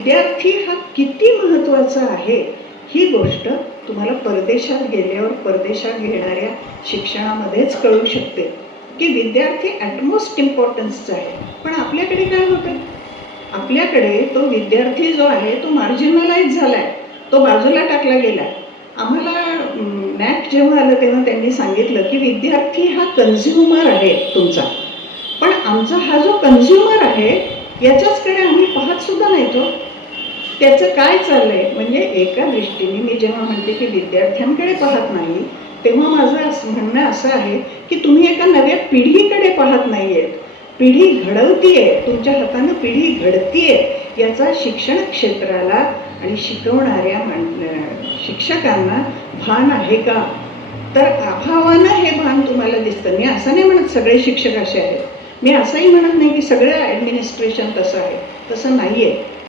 विद्यार्थी हा किती महत्त्वाचा आहे ही गोष्ट तुम्हाला परदेशात गेल्यावर परदेशात घेणाऱ्या शिक्षणामध्येच कळू शकते की विद्यार्थी ॲटमोस्ट इम्पॉर्टन्सचा आहे. पण आपल्याकडे काय होतं? आपल्याकडे तो विद्यार्थी जो आहे तो मार्जिनलाइज झाला आहे तो बाजूला टाकला गेला आहे आम्हाला मॅथ जेव्हा आलं तेव्हा त्यांनी सांगितलं की विद्यार्थी हा कन्झ्युमर आहे तुमचा. पण आमचा हा जो कन्झ्युमर आहे याच्याचकडे आम्ही पाहत सुद्धा त्याचं काय चाललंय? म्हणजे एका दृष्टीने मी जेव्हा म्हणते की विद्यार्थ्यांकडे पाहत नाही तेव्हा माझं म्हणणं असं आहे की तुम्ही एका नव्या पिढीकडे पाहत नाहीयेत. पिढी घडवतीये तुमच्या हातानं पिढी घडतीये याचा शिक्षण क्षेत्राला आणि शिकवणाऱ्या मान- शिक्षकांना भान आहे का? तर अभावानं हे भान तुम्हाला दिसतं. मी असं नाही म्हणत सगळे शिक्षक असे आहेत. मी असंही म्हणत नाही की सगळं ॲडमिनिस्ट्रेशन तसं आहे. तसं नाही आहे